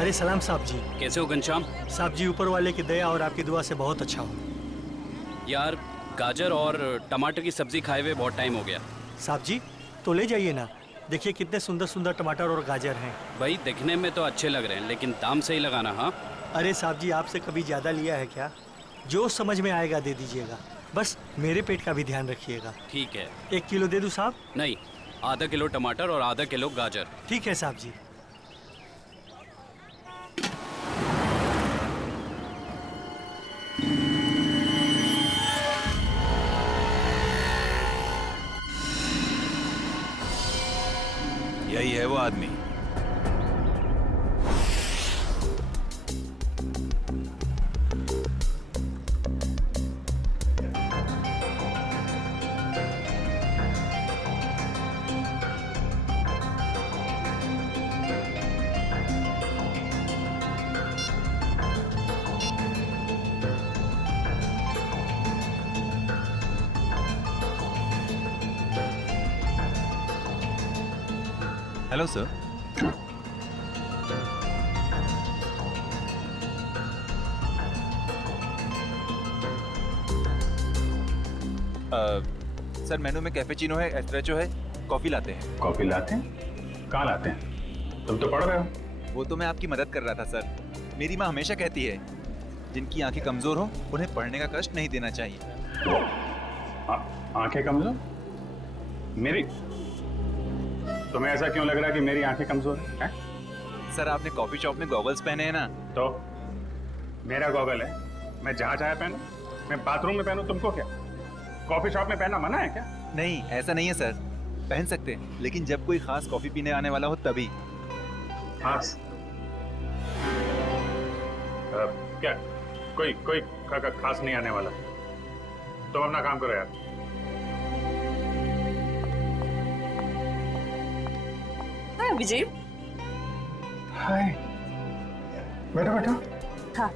अरे सलाम साहब जी। कैसे हो घनश्याम? साहब जी ऊपर वाले की दया और आपकी दुआ से बहुत अच्छा हो। यार गाजर और टमाटर की सब्जी खाए हुए बहुत टाइम हो गया। साहब जी तो ले जाइए ना, देखिए कितने सुंदर सुंदर टमाटर और गाजर हैं। भाई दिखने में तो अच्छे लग रहे हैं लेकिन दाम सही लगाना। हाँ अरे साहब जी आपसे कभी ज़्यादा लिया है क्या? जो समझ में आएगा दे दीजिएगा, बस मेरे पेट का भी ध्यान रखिएगा। ठीक है। 1 किलो दे दूँ साहब? नहीं, आधा किलो टमाटर और आधा किलो गाजर। ठीक है साहब जी। यही है वो आदमी। Hello sir. सर मेनू में कैपेचिनो है, एस्प्रेसो है, कॉफी लाते हैं। कॉफी लाते हैं? कहाँ लाते हैं? तुम तो पढ़ रहे हो। वो तो मैं आपकी मदद कर रहा था सर। मेरी माँ हमेशा कहती है जिनकी आंखें कमजोर हो उन्हें पढ़ने का कष्ट नहीं देना चाहिए। आंखें कमजोर? मेरी? तुम्हें ऐसा क्यों लग रहा है कि मेरी आंखें कमजोर है? सर आपने कॉफी शॉप में गॉगल्स पहने हैं ना। तो मेरा गॉगल है, मैं जहाँ चाहे पहनूं। मैं बाथरूम में पहनूं, तुमको क्या? कॉफी शॉप में पहनना मना है क्या? नहीं ऐसा नहीं है सर, पहन सकते हैं लेकिन जब कोई खास कॉफी पीने आने वाला हो तभी। खास? क्या कोई कोई खास नहीं आने वाला? तो अपना काम करो यार। हाय विजय। हाय, बैठो बैठो। हाँ।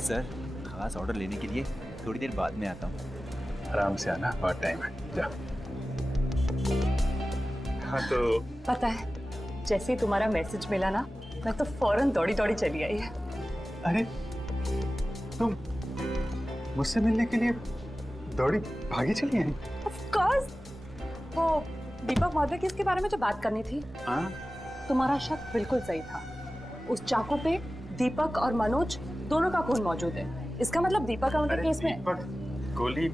सर खास ऑर्डर लेने के लिए थोड़ी देर बाद में आता हूँ। आराम से आना, बहुत टाइम है। जा। हाँ तो पता है जैसे ही तुम्हारा मैसेज मिला ना, मैं तो फौरन दौड़ी दौड़ी चली आई है। अरे तुम मुझसे मिलने के लिए दौड़ी भागी चली आई? Of course. वो दीपक महोदय की इसके बारे में जो बात करनी थी, हाँ? तुम्हारा शक बिल्कुल सही था। उस चाकू पे दीपक और मनोज दोनों का खून मौजूद है। इसका मतलब दीपक और उनके केस में। दीपक, गोली,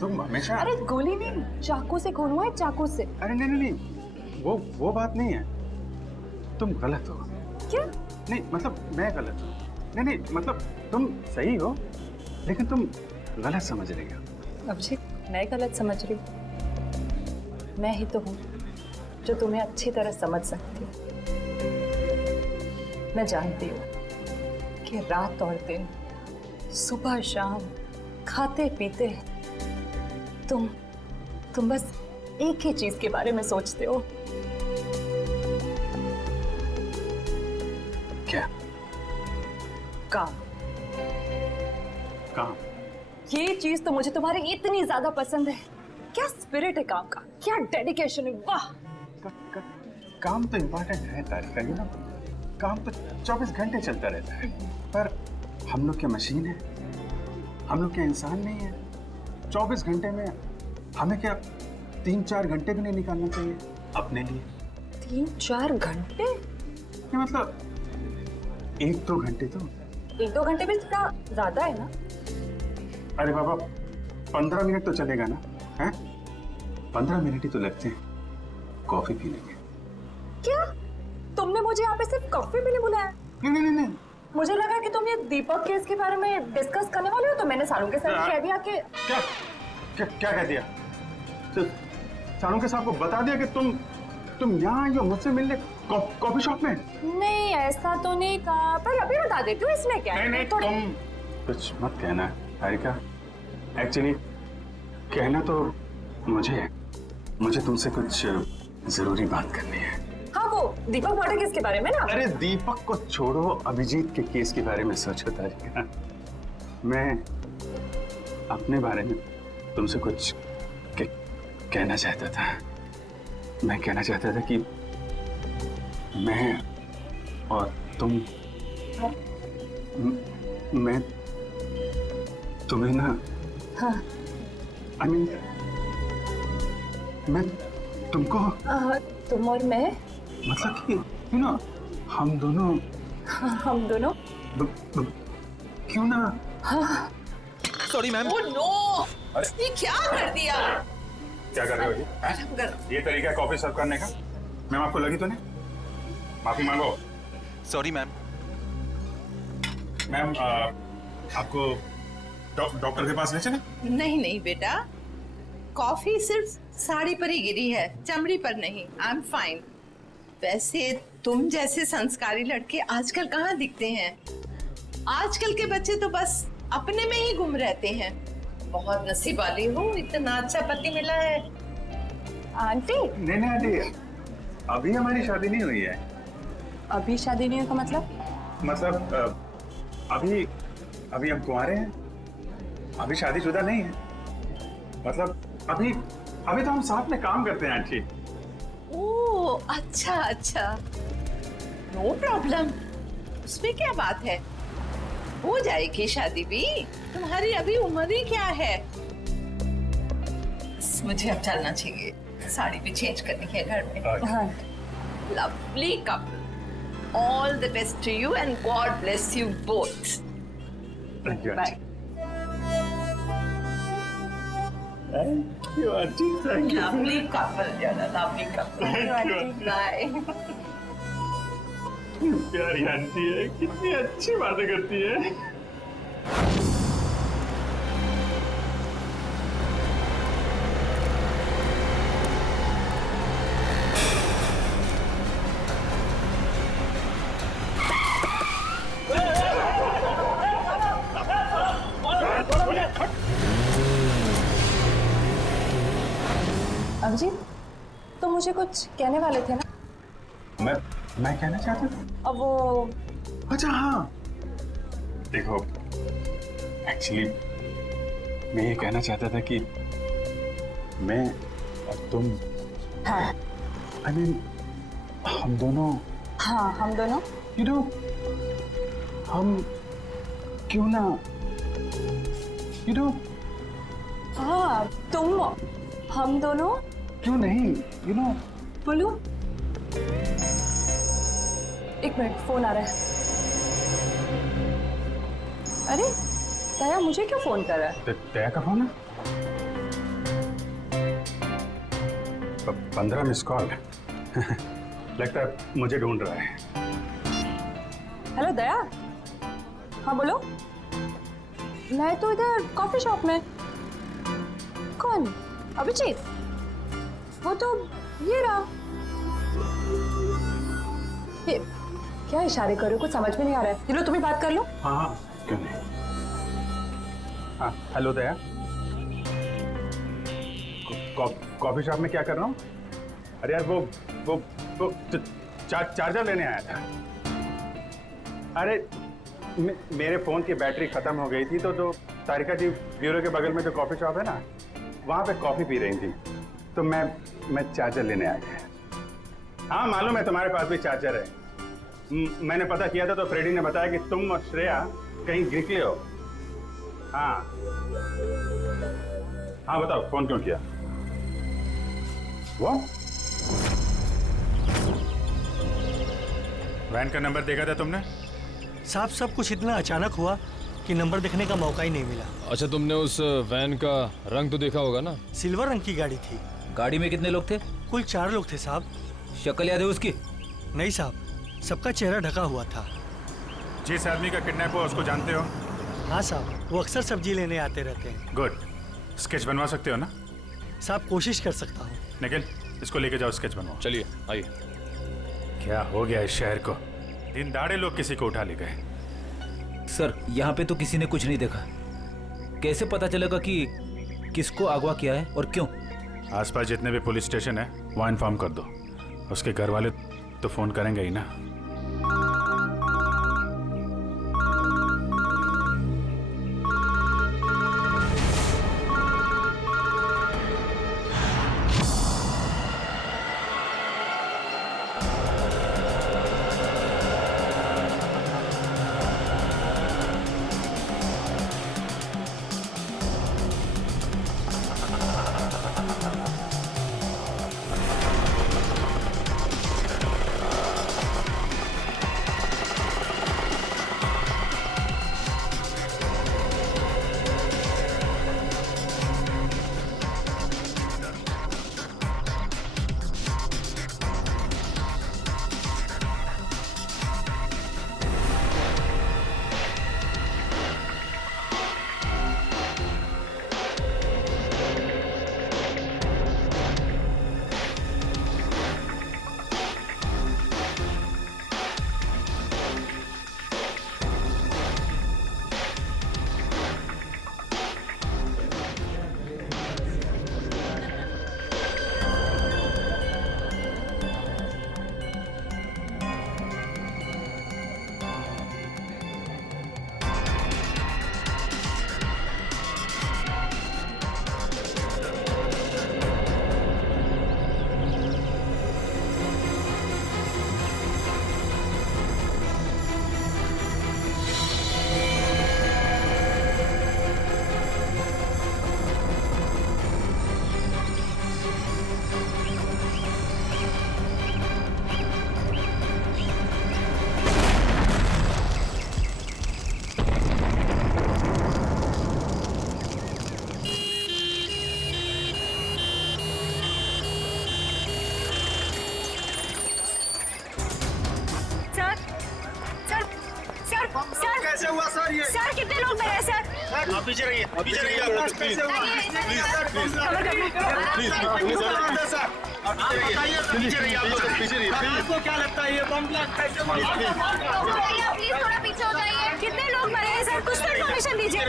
तुम हमेशा। अरे गोली नहीं, चाकू से खून हुआ है, चाकू से। अरे नहीं नहीं नहीं, वो बात नहीं है। तुम गलत हो। क्या? नहीं मतलब मैं गलत हूँ। नहीं नहीं मतलब तुम सही हो लेकिन तुम गलत समझ रही हो। अभिषेक मैं गलत समझ रही हूँ? मैं ही तो हूँ जो तुम्हें अच्छी तरह समझ सकती हूँ। मैं जानती हूँ कि रात और दिन, सुबह शाम, खाते पीते तुम बस एक ही चीज के बारे में सोचते हो। क्या? काम। काम? ये चीज तो मुझे तुम्हारी इतनी ज्यादा पसंद है। क्या स्पिरिट है काम का, क्या डेडिकेशन है, वाह। काम तो इम्पोर्टेंट है तारिका, यू नो। काम तो 24 घंटे चलता रहता है, पर हम लोग क्या मशीन है? हम लोग क्या इंसान नहीं है? 24 घंटे में हमें क्या 3-4 घंटे भी नहीं निकालना चाहिए अपने लिए? 3-4 घंटे? ये मतलब 1-2 घंटे तो। 1-2 घंटे भी थोड़ा ज्यादा है ना? अरे बाबा 15 मिनट तो चलेगा ना? हैं? 15 मिनट ही तो लगते हैं कॉफी पीने के। क्या तुमने मुझे यहाँ पे सिर्फ कॉफी पीने बुलाया? नहीं नहीं नहीं, मुझे लगा कि तुम ये दीपक केस के बारे में डिस्कस करने वाले हो, तो मैंने सारू के साथ कह दिया कि क्या क्या क्या कह दिया? सारू के साहब को बता दिया कि तुम यहाँ आई हो मुझसे मिलने कॉफी शॉप में? नहीं ऐसा तो नहीं कहा, पर अभी बता देती हूँ इसमें क्या है। नहीं तुम कुछ मत कहना तारिका। एक्चुअली कहना तो मुझे तुमसे कुछ जरूरी बात करनी है। हाँ वो दीपक मर्डर केस के बारे में ना? अरे दीपक को छोड़ो, अभिजीत के केस के बारे में सोचो तारिका। मैं अपने बारे में तुमसे कुछ कहना चाहता था। मैं कहना चाहता था कि मैं और तुम मैं तुम्हें ना हाँ I mean, मैं तुमको तुम और मैं मतलब कि हम दोनों हम दोनों क्यों ना सॉरी मैम। ओह नो, ये क्या कर दिया? क्या कर रहे हो जी? ये तरीका है कॉफी सर्व करने का? मैम आपको लगी तो नहीं? माफी मांगो। Sorry ma'am. मैम आपको डॉक्टर के पास ले चले? नहीं नहीं बेटा, कॉफी सिर्फ साड़ी पर ही गिरी है, चमड़ी पर नहीं। I am fine. वैसे तुम जैसे संस्कारी लड़के आजकल कहाँ दिखते हैं? आजकल के बच्चे तो बस अपने में ही गुम रहते हैं। बहुत नसीब वाली हूँ, इतना अच्छा पति मिला है। आंटी नहीं आंटी, अभी हमारी शादी नहीं हुई है। अभी शादी नहीं हुई का मतलब? मतलब अभी हम कुंवारे हैं, अभी शादीशुदा नहीं है। मतलब अभी तो हम साथ में काम करते हैं आंटी। ओह अच्छा अच्छा, नो प्रॉब्लम, उसमें क्या बात है, हो जाएगी शादी भी। तुम्हारी अभी उम्र ही क्या है। मुझे अब चलना चाहिए, साड़ी भी चेंज करनी है घर में। हाँ lovely couple, all the best to you and God bless you both. Thank you bye. Aunty. Thank you. Lovely couple, lovely couple. Bye. प्यारी आंटी है, कितनी अच्छी बातें करती है। अभिजीत, तो मुझे कुछ कहने वाले थे ना? मैं कहना चाहता था। अब वो अच्छा हाँ, देखो एक्चुअली मैं ये कहना चाहता था कि मैं और तुम हाँ I mean, हम दोनों हम दोनों हम क्यों ना हाँ तुम हम दोनों क्यों नहीं बोलो। एक मिनट, फोन आ रहा है। अरे दया मुझे क्यों फोन कर रहा है? दया का फोन है? 15 मिस कॉल। लगता है मुझे ढूंढ रहा है। हेलो दया। हाँ बोलो। मैं तो इधर कॉफी शॉप में। कौन? अभिजीत? वो तो ये रहा। ये क्या इशारे कर रहे हो? कुछ समझ में नहीं आ रहा है। ये लो, तुम ही बात कर लो। हाँ क्यों नहीं। हाँ हेलो दया, कॉफी शॉप में क्या कर रहा हूँ? अरे यार वो चार्जर लेने आया था। अरे मेरे फोन की बैटरी खत्म हो गई थी, तो जो तारिका जी ब्यूरो के बगल में जो कॉफी शॉप है ना, वहाँ पे कॉफी पी रही थी, तो मैं चार्जर लेने आ गया। हाँ मालूम है तुम्हारे पास भी चार्जर है। मैंने पता किया था तो फ्रेडी ने बताया कि तुम और श्रेया कहीं निकले हो। हाँ बताओ फोन क्यों किया? वो वैन का नंबर देखा था तुमने? साहब सब कुछ इतना अचानक हुआ कि नंबर देखने का मौका ही नहीं मिला। अच्छा, तुमने उस वैन का रंग तो देखा होगा ना? सिल्वर रंग की गाड़ी थी। गाड़ी में कितने लोग थे? कुल 4 लोग थे साहब। शक्ल याद है उसकी? नहीं साहब, सबका चेहरा ढका हुआ था। जिस आदमी का किडनैप हुआ उसको जानते हो? हाँ साहब, वो अक्सर सब्जी लेने आते रहते हैं। गुड। स्केच बनवा सकते हो ना? साहब कोशिश कर सकता हूँ। निखिल, इसको लेके जाओ, स्केच बनवाओ। चलिए आइए। क्या हो गया इस शहर को? दिन दाड़े लोग किसी को उठा ले गए। सर यहाँ पे तो किसी ने कुछ नहीं देखा। कैसे पता चलेगा कि किसको अगवा किया है और क्यों? आसपास जितने भी पुलिस स्टेशन है वहाँ इन्फॉर्म कर दो। उसके घर वाले तो फोन करेंगे ही ना। सर कितने लोग मरे हैं सर? आप पीछे रहिए, पीछे रहिए आप। प्लीज पीछे रहिए आप लोग, पीछे रहिए। आपको क्या लगता है ये बम ब्लास्ट कैसे हुआ? प्लीज थोड़ा पीछे हो जाइए। कितने लोग मरे हैं सर? कुछ तो इन्फॉर्मेशन दीजिए।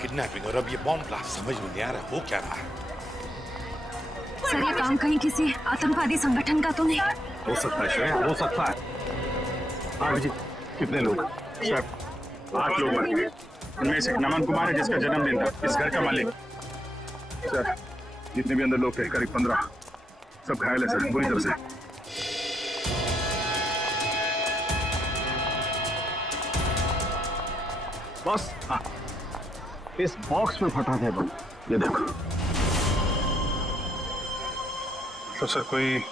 किडनैपिंग और अब ये बॉम्ब ब्लास्ट, समझ में नहीं आ रहा हो क्या रहा है। सर ये काम कहीं किसी आतंकवादी संगठन का तो नहीं? हो सकता है श्रेया, हो सकता है। हाँ जी, कितने लोग? सर 8 लोग मर गए। उनमें से नमन कुमार है जिसका जन्मदिन था, इस घर का मालिक। सर जितने भी अंदर लोग थे करीब 15, सब घायल है सर, बुरी तरह से। बस हाँ, इस बॉक्स में फटा था बम, ये देखो। तो सर कोई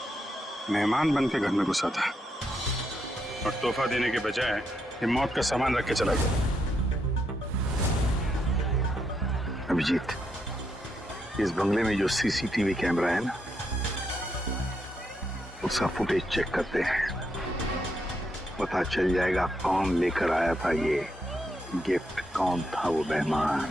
मेहमान बन के घर में घुसा था और तोहफा देने के बजाय ये मौत का सामान रख के चला गया। अभिजीत, इस बंगले में जो सीसीटीवी कैमरा है ना, उसका फुटेज चेक करते हैं, पता चल जाएगा कौन लेकर आया था ये गिफ्ट, कौन था वो मेहमान।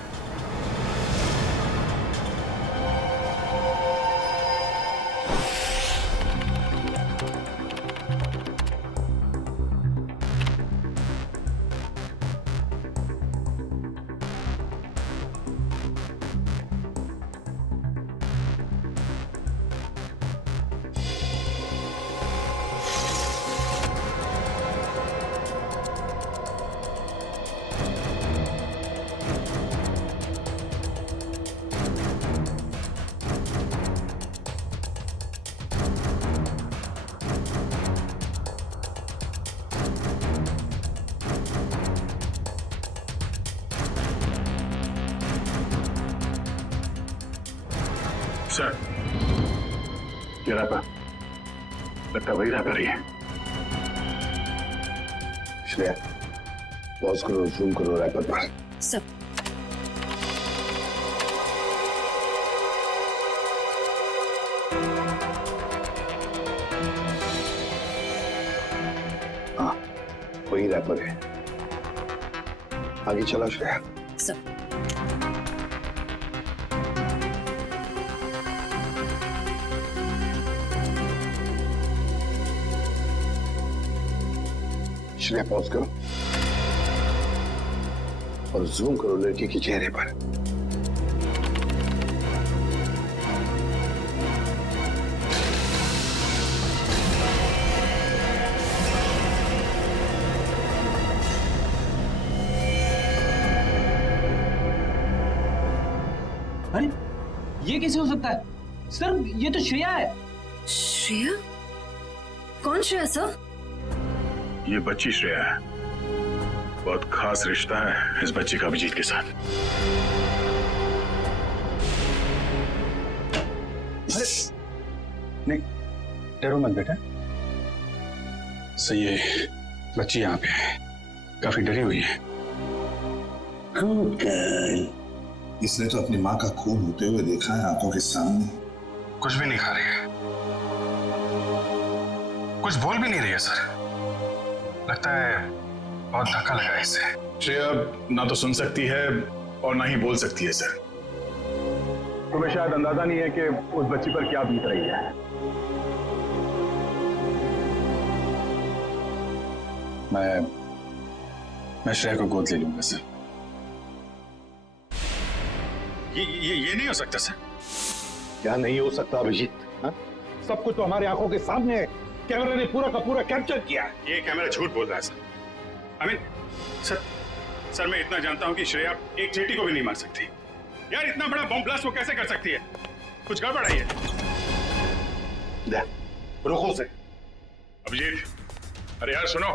सर ये रैपर लगता वही रैपर ही है। श्रेया पॉज करो, जूम करो रैपर पर। सर हाँ वही रैपर है। आगे चला श्रेया। सर श्रेया पॉज करो और जूम करो लड़की के चेहरे पर। अरे ये कैसे हो सकता है सर? ये तो श्रेया है। श्रेया? कौन श्रेया सर? ये बच्ची श्रेया है। बहुत खास रिश्ता है इस बच्ची का अभिजीत के साथ। नहीं डरो मत बेटा। सही है, बच्ची यहाँ पे है, काफी डरी हुई है। इसने तो अपनी माँ का खून होते हुए देखा है आंखों के सामने। कुछ भी नहीं खा रही है, कुछ बोल भी नहीं रही है सर। लगता है बहुत धक्का लगा है इसे। श्रेया ना तो सुन सकती है और ना ही बोल सकती है सर। तुम्हें शायद अंदाजा नहीं है कि उस बच्ची पर क्या बीत रही है। मैं श्रेया को गोद ले लूंगा सर। ये नहीं हो सकता सर। क्या नहीं हो सकता अभिजीत? सब कुछ तो हमारे आंखों के सामने है। कैमरे ने पूरा का पूरा कैप्चर किया। ये कैमरा झूठ बोल रहा है सर। सर मैं इतना जानता हूं कि श्रेया एक चींटी को भी नहीं मार सकती। यार इतना बड़ा बम ब्लास्ट वो कैसे कर सकती है? कुछ गड़बड़ है ये। रुको से। अभिजीत, अरे यार सुनो।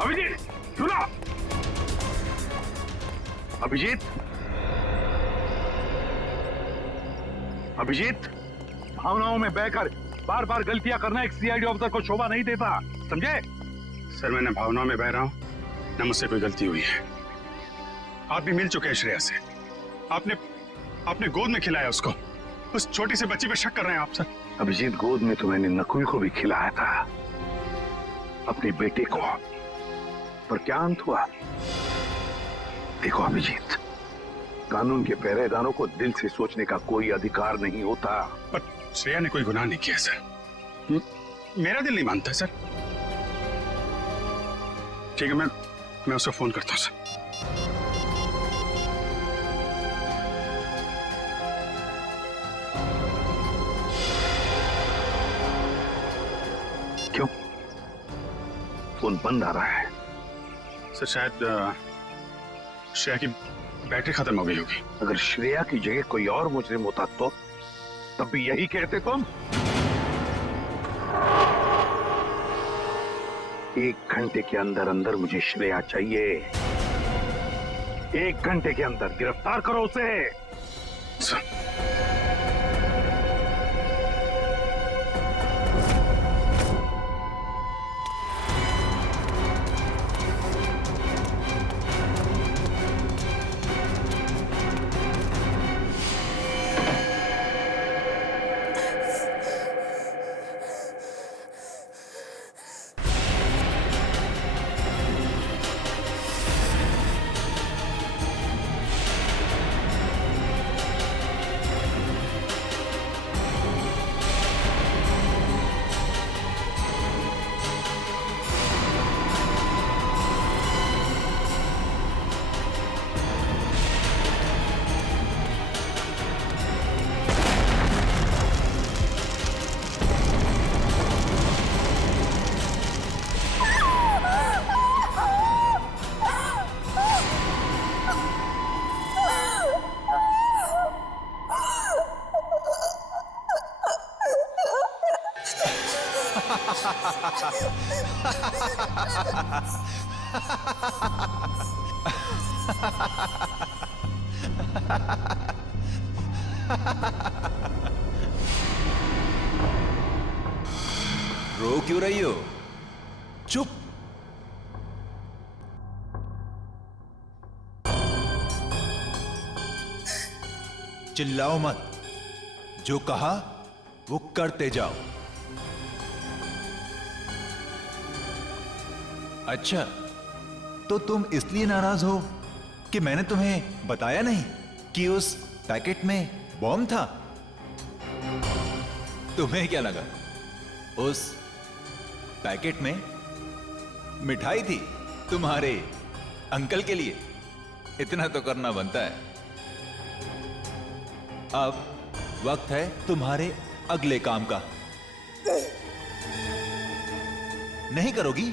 अभिजीत सुनो। अभिजीत, अभिजीत, भावनाओं में बहकर बार बार गलतियां करना एक सीआईडी ऑफिसर को शोभा नहीं देता, समझे? सर, मैं न भावनाओं में बह रहा हूं न मुझसे कोई गलती हुई है। आप भी मिल चुके हैं श्रेया से। आपने गोद में खिलाया उसको। उस छोटी सी बच्ची पे शक कर रहे हैं आप सर? अभिजीत, गोद में तो मैंने नकुल को भी खिलाया था, अपने बेटे को, पर क्या अंत हुआ? देखो अभिजीत, कानून के पहरेदारों को दिल से सोचने का कोई अधिकार नहीं होता। पर श्रेया ने कोई गुनाह नहीं किया सर। मेरा दिल नहीं मानता सर। ठीक है, मैं उसको फोन करता हूं सर। क्यों फोन बंद आ रहा है? सर, शायद श्रेया की बैटरी खत्म हो गई होगी। अगर श्रेया की जगह कोई और मुजरिम होता तो तब भी यही कहते तुम? 1 घंटे के अंदर अंदर मुझे श्रेया चाहिए। 1 घंटे के अंदर गिरफ्तार करो उसे। सर, रो क्यों रही हो? चुप। चिल्लाओ मत, जो कहा वो करते जाओ। अच्छा, तो तुम इसलिए नाराज हो कि मैंने तुम्हें बताया नहीं कि उस पैकेट में बॉम्ब था? तुम्हें क्या लगा उस पैकेट में मिठाई थी तुम्हारे अंकल के लिए? इतना तो करना बनता है। अब वक्त है तुम्हारे अगले काम का। नहीं करोगी?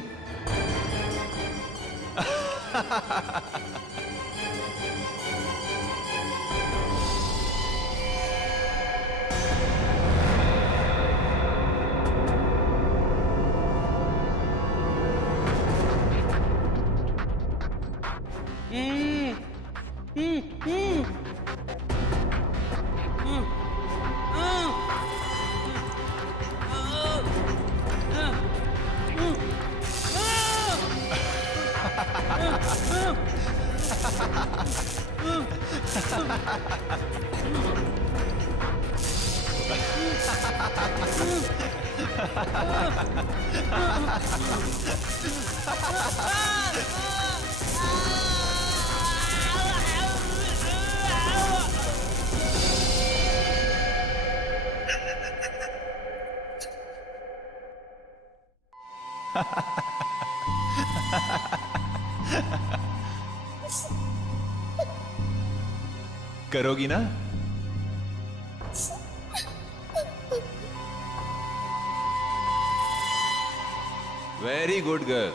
करोगी ना? Very good girl.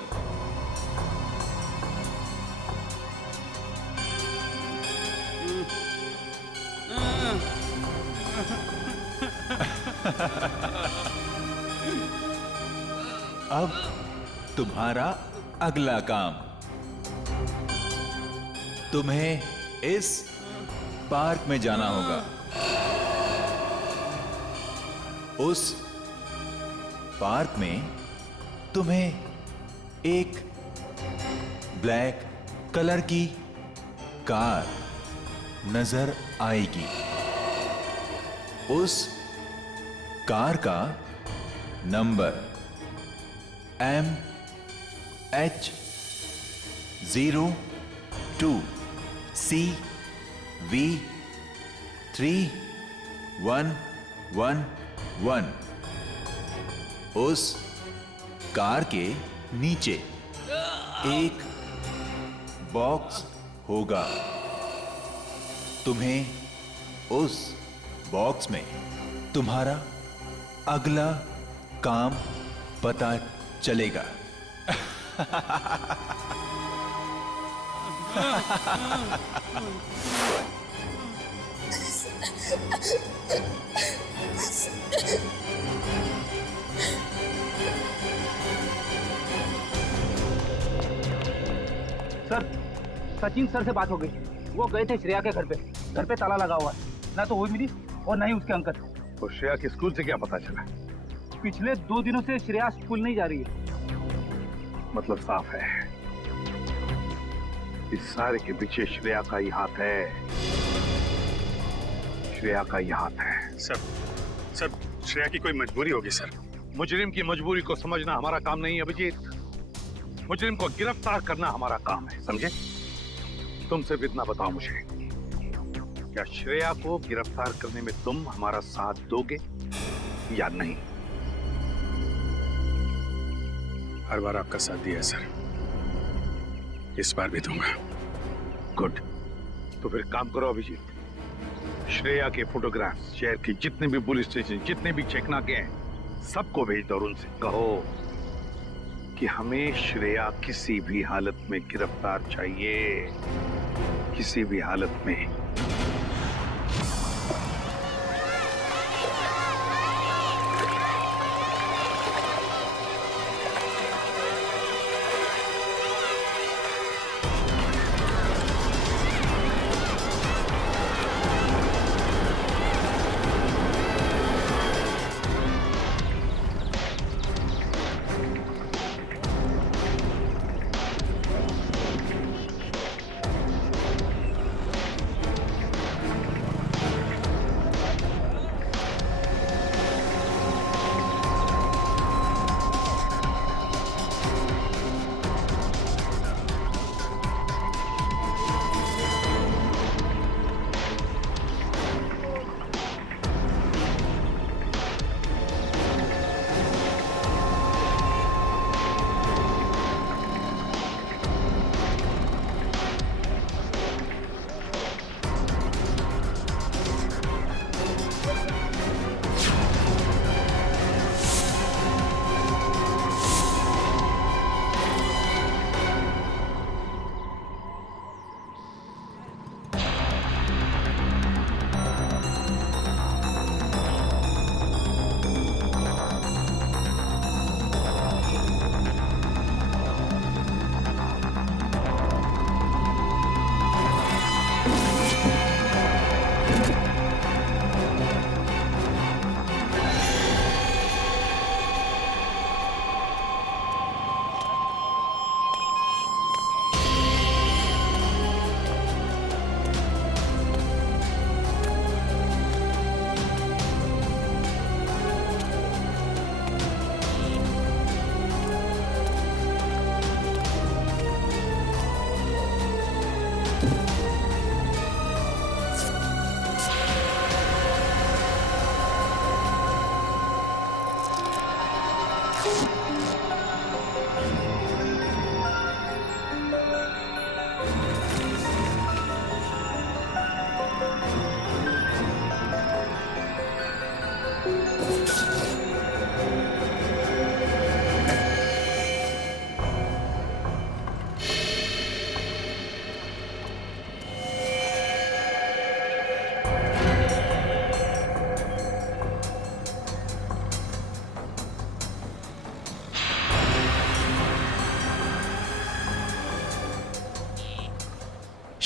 अब तुम्हारा अगला काम, तुम्हें इस पार्क में जाना होगा। उस पार्क में तुम्हें एक ब्लैक कलर की कार नजर आएगी। उस कार का नंबर MH02CV3111। उस कार के नीचे एक बॉक्स होगा। तुम्हें उस बॉक्स में तुम्हारा अगला काम पता चलेगा। सर, सचिन सर से बात हो गई। वो गए थे श्रेया के घर पे। घर पे ताला लगा हुआ है, ना तो वो मिली और ना ही उसके अंकल। तो श्रेया के स्कूल से क्या पता चला? पिछले 2 दिनों से श्रेया स्कूल नहीं जा रही है। मतलब साफ है, इस सारे के पीछे श्रेया का ही हाथ है। श्रेया का ही हाथ है। सर श्रेया की कोई मजबूरी होगी सर। मुजरिम की मजबूरी को समझना हमारा काम नहीं है अभिजीत। मुजरिम को गिरफ्तार करना हमारा काम है, समझे? तुम सिर्फ इतना बताओ मुझे, क्या श्रेया को गिरफ्तार करने में तुम हमारा साथ दोगे या नहीं? हर बार आपका साथ दिया है सर, इस बार भी दूंगा। गुड। तो फिर काम करो अभिजीत, श्रेया के फोटोग्राफ शहर के जितने भी पुलिस स्टेशन, जितने भी चेकनाके हैं, सबको भेज दो और उनसे कहो कि हमें श्रेया किसी भी हालत में गिरफ्तार चाहिए, किसी भी हालत में।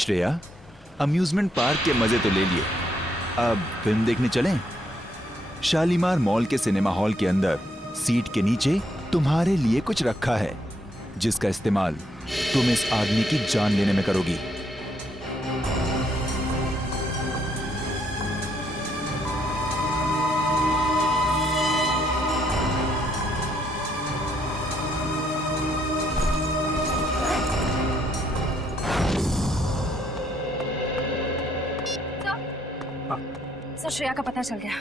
श्रेया, अम्यूजमेंट पार्क के मजे तो ले लिए, अब फिल्म देखने चलें? शालीमार मॉल के सिनेमा हॉल के अंदर सीट के नीचे तुम्हारे लिए कुछ रखा है, जिसका इस्तेमाल तुम इस आदमी की जान लेने में करोगी। सर, श्रेया का पता चल गया।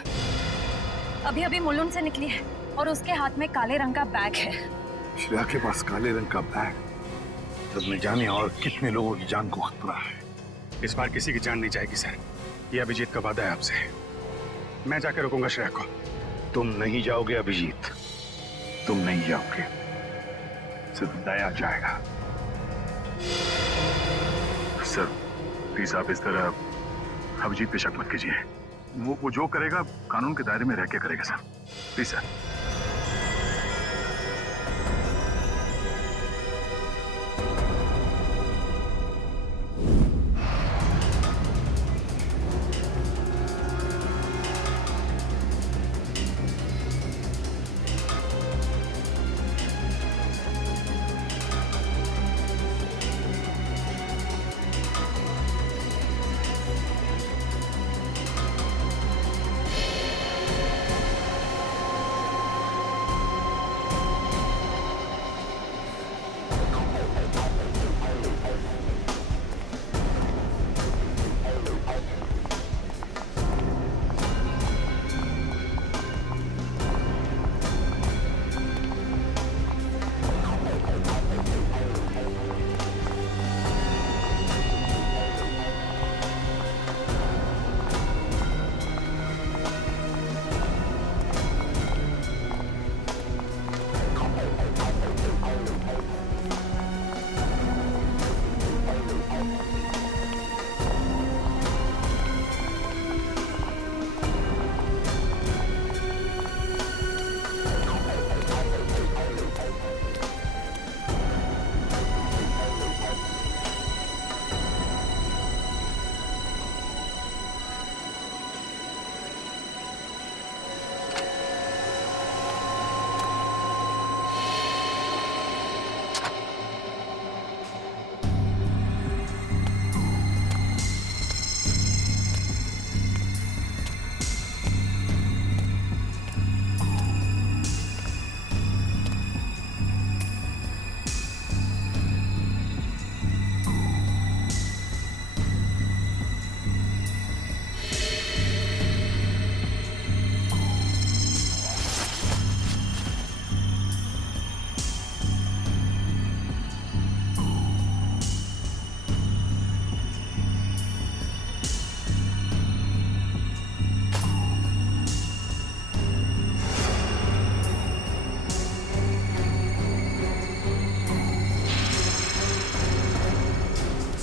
अभी अभी मुलुंड से निकली है और उसके हाथ में काले रंग का बैग है। श्रेया के पास काले रंग का बैग, तब न जाने और कितने लोगों की जान को खतरा है। इस बार किसी की जान नहीं जाएगी सर, ये अभिजीत का वादा है आपसे। मैं जाकर रोकूंगा श्रेया को। तुम नहीं जाओगे अभिजीत, तुम नहीं जाओगे, सिर्फ दया जाएगा। सर प्लीज आप इस तरह अभिजीत पे शक मत कीजिए। वो जो करेगा कानून के दायरे में रह के करेगा sir, please sir.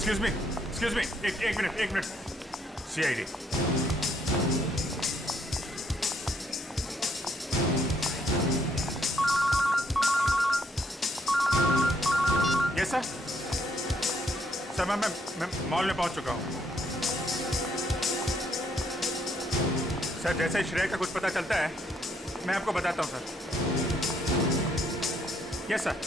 Excuse me, एक minute. CID. Yes sir. Sir मैं मॉल में पहुंच चुका हूं। सर जैसे ही श्रेया का कुछ पता चलता है मैं आपको बताता हूं सर। Yes sir.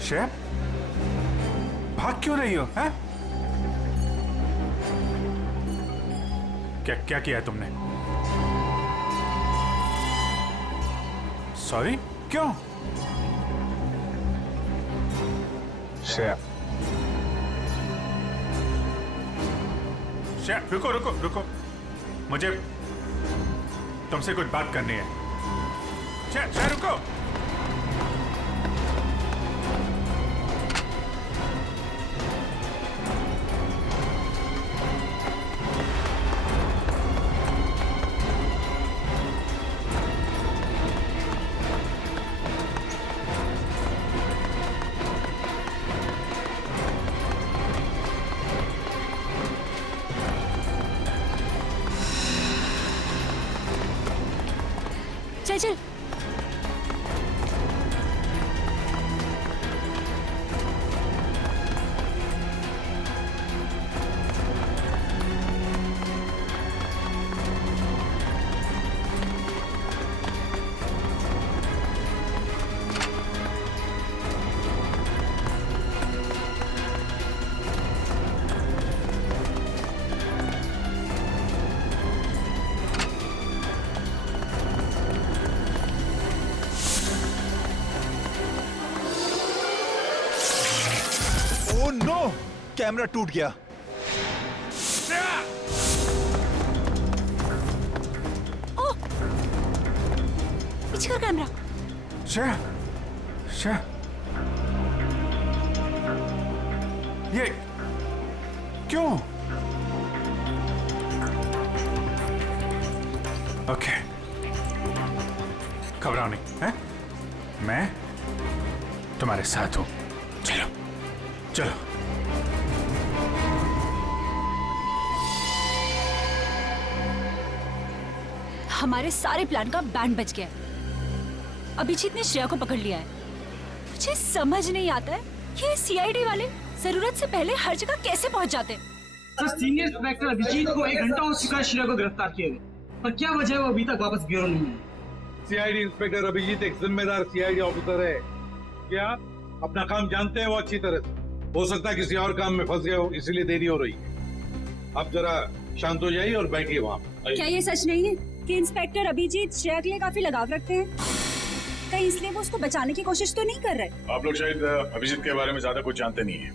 श्रेया, भाग क्यों रही हो? हैं? क्या क्या किया है तुमने? सॉरी, क्यों? श्रेया, श्रेया, रुको रुको रुको, मुझे तुमसे कुछ बात करनी है। श्रेया, श्रेया रुको। चल चल। ओह नो, कैमरा टूट गया। ओह, पीछे कर कैमरा। श्रेया, श्रेया, ये क्यों? ओके, घबराओ नहीं, हैं? मैं तुम्हारे साथ हूं। चलो चलो। हमारे सारे प्लान का बैंड बज गया है। अभिजीत ने श्रेया को पकड़ लिया है। मुझे समझ नहीं आता है कि सीआईडी वाले जरूरत से पहले हर जगह कैसे पहुंच जाते हैं। सर, सीनियर इंस्पेक्टर अभिजीत को 1 घंटा हो चुका है श्रेया को गिरफ्तार किए हुए, पर क्या वजह है वो अभी तक वापस ब्यूरो नहीं है? सीआईडी इंस्पेक्टर अभिजीत एक जिम्मेदार सीआईडी ऑफिसर है। क्या अपना काम जानते हैं वो अच्छी तरह से? हो सकता है किसी और काम में फंस गए हो, इसीलिए देरी हो रही है। आप जरा शांत हो जाइए और बैठिए वहाँ। क्या ये सच नहीं है कि इंस्पेक्टर अभिजीत श्रेया के लिए काफी लगाव रखते हैं? कहीं इसलिए वो उसको बचाने की कोशिश तो नहीं कर रहे? आप लोग शायद अभिजीत के बारे में ज्यादा कुछ जानते नहीं है,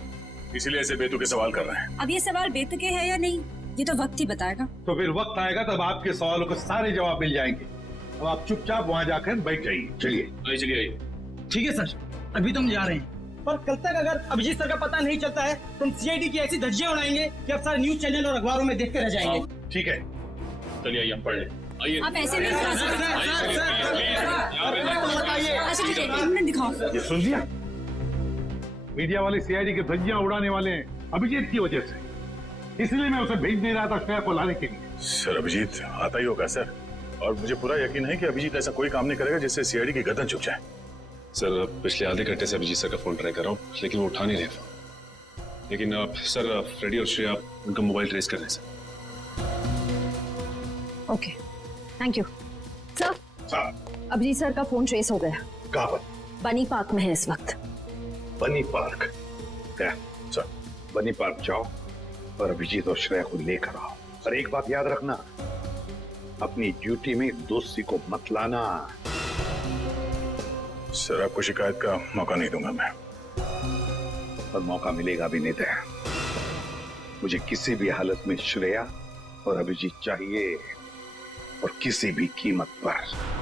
इसीलिए ऐसे बेतुके सवाल कर रहे हैं। अब ये सवाल बेतुके है या नहीं, ये तो वक्त ही बताएगा। तो फिर वक्त आएगा तब आपके सवालों के सारे जवाब मिल जाएंगे। अब आप चुपचाप वहाँ जाकर बैठ जाइए। चलिए चलिए। ठीक है सर, अभी तो हम जा रहे हैं, पर कल तक अगर अभिजीत सर का पता नहीं चलता है तो हम सीआईडी की ऐसी धज्जियां उड़ाएंगे कि अब सारे न्यूज चैनल और अखबारों में देखते रह जाएंगे। ठीक है, चलिए आइए हम पढ़ लें। आइए। आप ऐसे नहीं करा सकते। अच्छा ठीक है, इन्हें दिखाओ। ये सुन लिया? मीडिया वाले सीआईडी के धज्जियां उड़ाने वाले हैं अभिजीत की वजह से, इसलिए मैं उसे भेज नहीं रहा था श्रेया को लाने के लिए। सर, अभिजीत आता ही होगा सर, और मुझे पूरा यकीन है कि अभिजीत ऐसा कोई काम नहीं करेगा जिससे सीआईडी की गर्दन झुक जाए। सर, पिछले आधे घंटे से अभिजीत सर का फोन ट्राई कर रहा हूँ, लेकिन वो उठा नहीं रहे फोन। लेकिन सर, फ्रेडी और श्रेया उनका मोबाइल ट्रेस कर रहे हैं sir. Okay, thank you sir. Abhijit sir का फोन ट्रेस हो गया। कहाँ पर? बनी पार्क में है इस वक्त। बनी पार्क? सर, बनी पार्क जाओ और अभिजीत और श्रेया को लेकर आओ। और एक बात याद रखना, अपनी ड्यूटी में दोस्ती को मत लाना। सर, आपको शिकायत का मौका नहीं दूंगा मैं। और मौका मिलेगा भी नहीं। मुझे किसी भी हालत में श्रेया और अभिजीत चाहिए, और किसी भी कीमत पर।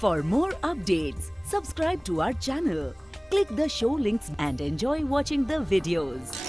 For more updates, subscribe to our channel, click the show links and enjoy watching the videos.